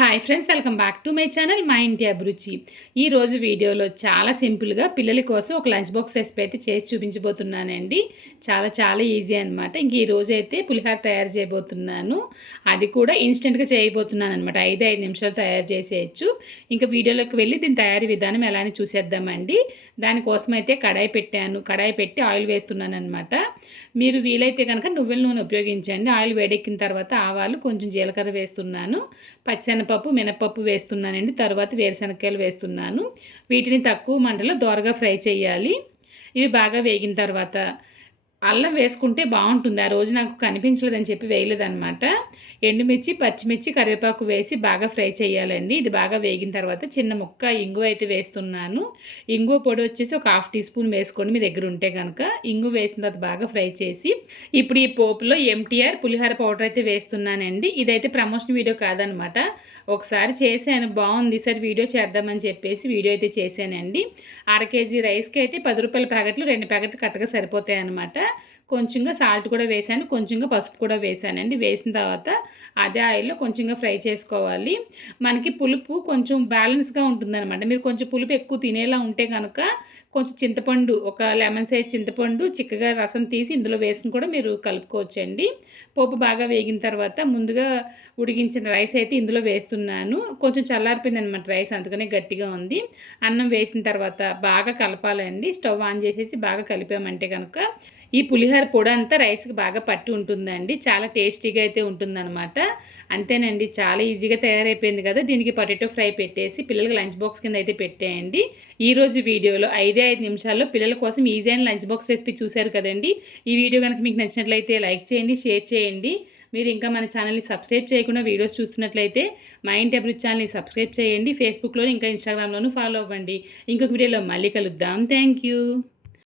Hi friends welcome back to my channel మా ఇంటి అభిరుచి ఈ రోజు వీడియోలో చాలా సింపుల్గా పిల్లల కోసం ఒక లంచ్ బాక్స్ రెసిపీ అయితే చేసి చూపించబోతున్నానండి. చాలా చాలా ఈజీ అనమాట ఇంక ఈరోజు అయితే పులిహార తయారు చేయబోతున్నాను. అది కూడా ఇన్స్టెంట్గా చేయబోతున్నాను అనమాట ఐదు ఐదు నిమిషాలు తయారు చేసేయచ్చు. ఇంకా వీడియోలోకి వెళ్ళి దీని తయారీ విధానం ఎలా అని చూసేద్దామండి. దానికోసం అయితే కడాయి పెట్టాను. కడాయి పెట్టి ఆయిల్ వేస్తున్నాను అనమాట మీరు వీలైతే కనుక నువ్వుల నూనె ఉపయోగించండి. ఆయిల్ వేడెక్కిన తర్వాత ఆవాలు కొంచెం జీలకర్ర వేస్తున్నాను. పచ్చిశనగపప్పు మినపప్పు వేస్తున్నానండి. తర్వాత వేరుశనగకాయలు వేస్తున్నాను. వీటిని తక్కువ మంటలో దోరగా ఫ్రై చేయాలి. ఇవి బాగా వేగిన తర్వాత అల్లం వేసుకుంటే బాగుంటుంది. ఆ రోజు నాకు కనిపించలేదని చెప్పి వేయలేదనమాట ఎండుమిర్చి పచ్చిమిర్చి కరివేపాకు వేసి బాగా ఫ్రై చేయాలండి. ఇది బాగా వేగిన తర్వాత చిన్న ముక్క ఇంగువ అయితే వేస్తున్నాను. ఇంగువ పొడి వచ్చేసి ఒక హాఫ్ టీ స్పూన్ వేసుకోండి మీ దగ్గర ఉంటే కనుక ఇంగు వేసిన తర్వాత బాగా ఫ్రై చేసి ఇప్పుడు ఈ పోపులో ఎంటీఆర్ పులిహార పౌడర్ అయితే వేస్తున్నానండి. ఇదైతే ప్రమోషన్ వీడియో కాదనమాట ఒకసారి చేశాను. బాగుంది. సార్ వీడియో చేద్దామని చెప్పేసి వీడియో అయితే చేశానండి. అర కేజీ రైస్కి అయితే పది రూపాయల ప్యాకెట్లు రెండు ప్యాకెట్లు కట్టగా సరిపోతాయి అనమాట కొంచెంగా సాల్ట్ కూడా వేసాను కొంచెంగా పసుపు కూడా వేసానండి. వేసిన తర్వాత అదే ఆయిల్లో కొంచెంగా ఫ్రై చేసుకోవాలి. మనకి పులుపు కొంచెం బ్యాలెన్స్గా ఉంటుందన్నమాట. మీరు కొంచెం పులుపు ఎక్కువ తినేలా ఉంటే కనుక కొంచెం చింతపండు ఒక లెమన్ సైజ్ చింతపండు చిక్కగా రసం తీసి ఇందులో వేసుకుని కూడా మీరు కలుపుకోవచ్చండి. పోపు బాగా వేగిన తర్వాత ముందుగా ఉడికించిన రైస్ అయితే ఇందులో వేస్తున్నాను. కొంచెం చల్లారిపోయింది అనమాట రైస్ అందుకనే గట్టిగా ఉంది. అన్నం వేసిన తర్వాత బాగా కలపాలండి. స్టవ్ ఆన్ చేసేసి బాగా కలిపామంటే కనుక ఈ ఈ పులిహోర పొడి అంతా రైస్కి బాగా పట్టి ఉంటుందండి. చాలా టేస్టీగా అయితే ఉంటుందన్నమాట. అంతేనండి చాలా ఈజీగా తయారైపోయింది కదా. దీనికి పొటాటో ఫ్రై పెట్టేసి పిల్లలకి లంచ్ బాక్స్ కింద అయితే పెట్టేయండి. ఈరోజు వీడియోలో ఐదే ఐదు నిమిషాల్లో పిల్లల కోసం ఈజీ అయిన లంచ్ బాక్స్ రెసిపీ చూశారు కదండి. ఈ వీడియో కనుక మీకు నచ్చినట్లయితే లైక్ చేయండి షేర్ చేయండి. మీరు ఇంకా మన ఛానల్ని సబ్స్క్రైబ్ చేయకుండా వీడియోస్ చూస్తున్నట్లయితే మా ఇంటి అభివృద్ధి ఛానల్ని సబ్స్క్రైబ్ చేయండి. ఫేస్బుక్లో ఇంకా ఇన్స్టాగ్రామ్లోనూ ఫాలో అవ్వండి. ఇంకొక వీడియోలో మళ్ళీ కలుద్దాం. Thank you